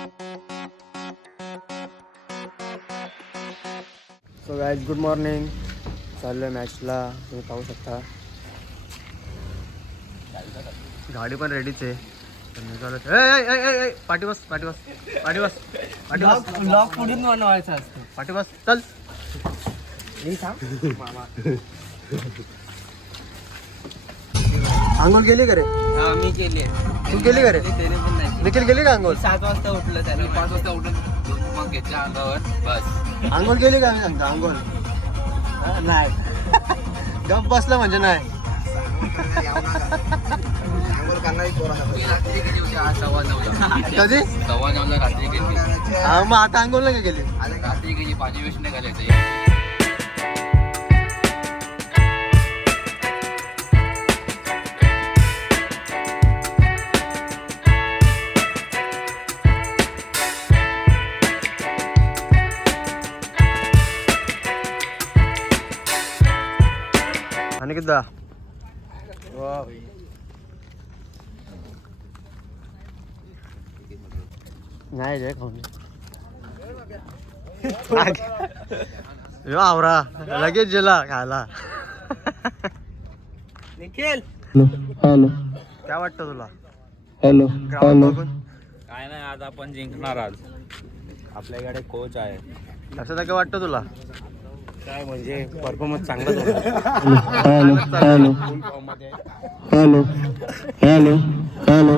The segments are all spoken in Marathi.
So guys good morning. चाललो आहे मॅचला. तुम्ही पाहू शकता गाडी पण रेडीच आहे. पाठी बस पाठी बस पाठी बस पाठी बस. ब्लॉग पुढून बनवायचा असतो. पाठी बस चल. आंघोळ केली का रे? मी केली. तू केली का रे? त्याने पण नाही. निखिल केली का आंघोळ? 7 वाजता उठलं त्याने. 5 वाजता उठून मग घेतल्या अंगावर बस. आंघोळ केली का? मी सांगतो आंघोळ नाही. गप बसला म्हणजे नाही. रात्री गेली होती आज 9:15 कधी? 9:15 रात्री गेली. हा मग आता आंघोळ नाही केली? रात्री गेली पाणी वेस्ट नाही घालायचं. आणि किती नाही रे खाऊन आवरा लगेच जेला खायला. निखिल हॅलो काय वाटतं तुला? हॅलो ग्राउंड बघून काय नाही आज आपण जिंकणार. आज आपल्याकडे कोच आहे. कसं काय वाटतं तुला? काय म्हणजे परफॉर्मन्स चांगलाच होता. Hello hello hello hello hello.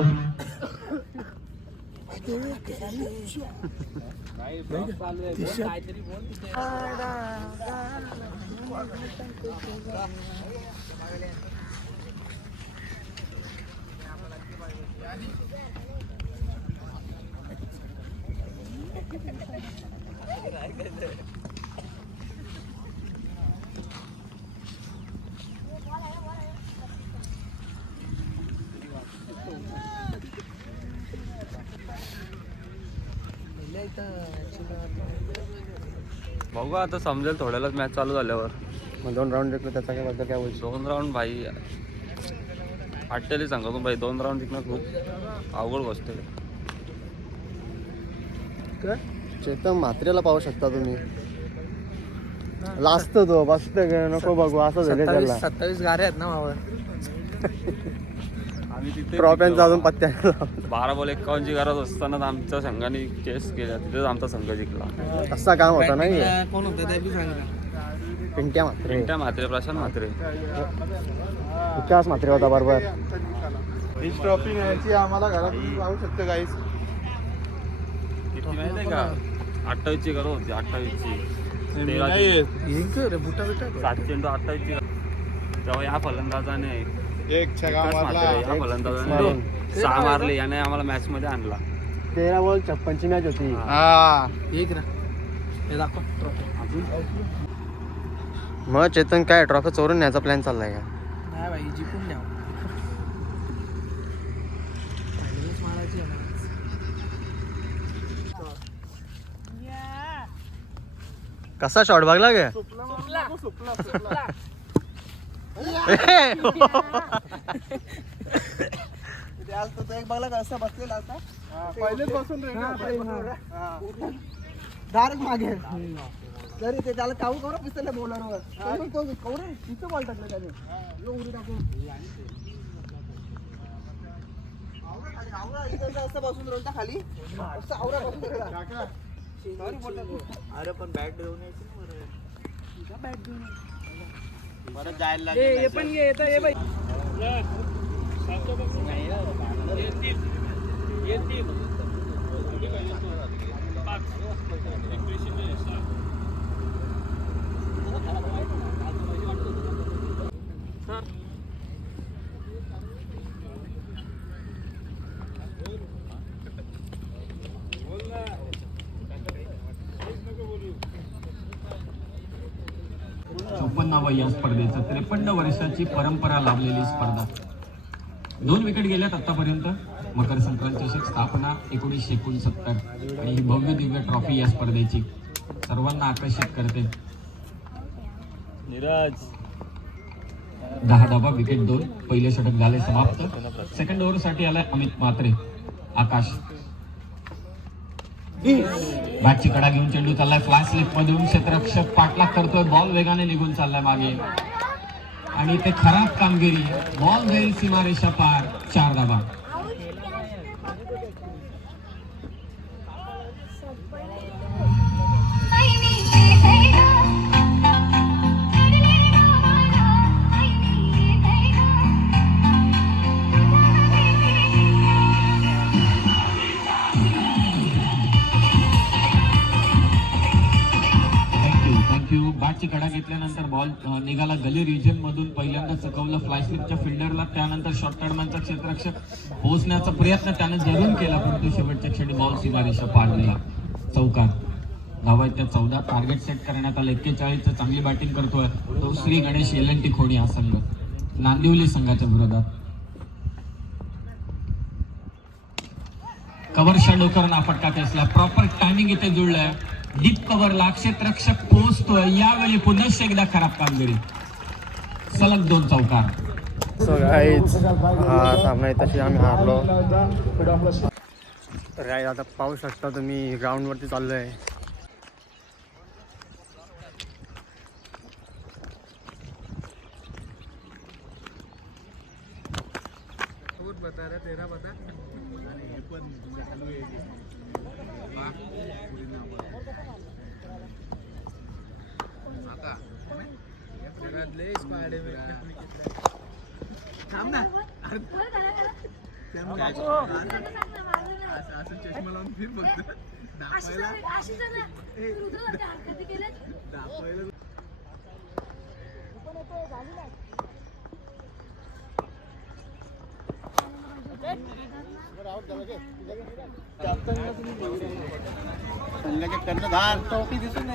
बघू आता समजेल थोड्यालाच मॅच चालू झाल्यावर. मग 2 राऊंड जिंकलो त्याचा काय बद्दल काय बोलतो? 2 राऊंड भाई आठ्याली सांगतो भाई. 2 राऊंड जिंकणं खूप अवघड गोष्ट आहे. चेतन म्हात्रेला पाहू शकता तुम्ही. लास्ट तो बसत नको बघू असं झालं त्याला. 27 गारे आहेत ना मावळ. ट्रॉफ्यांचा अजून पत्त्या 12 बॉल 51 ची गरज असताना आमच्या संघाने केस केल्या. तिथेच आमचा संघ जिंकला. असा काम होता नाही. कोण होतं ते बी सांगितलं. पिंट्या म्हात्रे, पिंट्या म्हात्रे, प्रशांत म्हात्रे. विकास म्हात्रे होता बरोबर. ही ट्रॉफी न्यायची आम्हाला घरातून जाऊ शकतो गाईस. किती माहिती आहे का? 28 ची गरज होती. 28 ची. नाही 7 चेंडू 28 ची. तेव्हा या फलंदाजाने एक छगा मारला. या फलंदाजाने 6 मारले. याने आम्हाला मॅच मध्ये आणला. 13 बॉल 56ची मॅच होती. हा एक ना हे दाखव ट्रॉफी. मग चेतन काय ट्रॉफी चोरून न्यायचा प्लॅन चाललाय का? नाही भाई जिंकून द्या. मारायची आहे ना. कसा शॉट बघला गे? एक बघला कसा बसलेला आता. पहिलेच बसून डायरेक्ट मागे तरी ते त्याला काऊ करू पिस्तले बॉलरवर. कवरे तिथं बॉल टाकलं त्याने. उरी टाकून आवरा इथं असं बसून रोलता खाली. असं आवरा बसून राहिला. अरे पण बॅट घेऊन यायची ना. बॅट घेऊन परत जायला हे पण ये येतं ये बाई. या स्पर्धेचं 53 वर्षाची परंपरा लाभलेली स्पर्धा. 2 विकेट गेल्यात आतापर्यंत. मकर संक्रांत चषक स्थापना 1969 आणि ही भव्य दिव्य ट्रॉफी या स्पर्धेची सर्वांना आकर्षित करते. नीरज 10 धावा विकेट 2. पहिले षटक झाले समाप्त. सेकंड ओव्हर साठी आलाय अमित म्हात्रे. आकाश बॅटची कडा घेऊन चेंडू चाललाय फ्लाय स्लिप मधून, क्षेत्ररक्षक पाठलाग करतोय, बॉल वेगाने निघून चाललाय मागे आणि ते खराब कामगिरी, बॉल जाईल सीमारेषा पार, 4 धावा. थँक्यू. बॅटची कडा घेतल्यानंतर बॉल निघाला गली रिजन मधून, पहिल्यांदा चुकवलं फ्लाय स्लिपच्या फिल्डरला, त्यानंतर शॉर्ट टर्मचा क्षेत्ररक्षक पोहोचण्याचा प्रयत्न त्याने जरूर केला, परंतु शेवटच्या क्षणी बॉल सीमारेषा पार गेला. चौकार. धावा आहेत त्या 14. टार्गेट सेट करण्यात आलं 41. चांगली बॅटिंग करतोय तो श्री गणेश एल&टी खोणी हा संघ नांदिवली संघाच्या विरोधात. कव्हर शॅडोकर ना फटका खेचला, प्रॉपर टायमिंग इथे जुळलाय, डीप कव्हरला क्षेत्ररक्षक पोहोचतोय, यावेळी पुन्हा एकदा खराब कामगिरी, सलग 2 चौकार. सो गाईज हा सामना तशी आम्ही हारलो. तर गाईज आता पाहू शकता तुम्ही ग्राउंडवरती चाललो आहे. चष्मा लावून फिर फक्त टोपी दिसून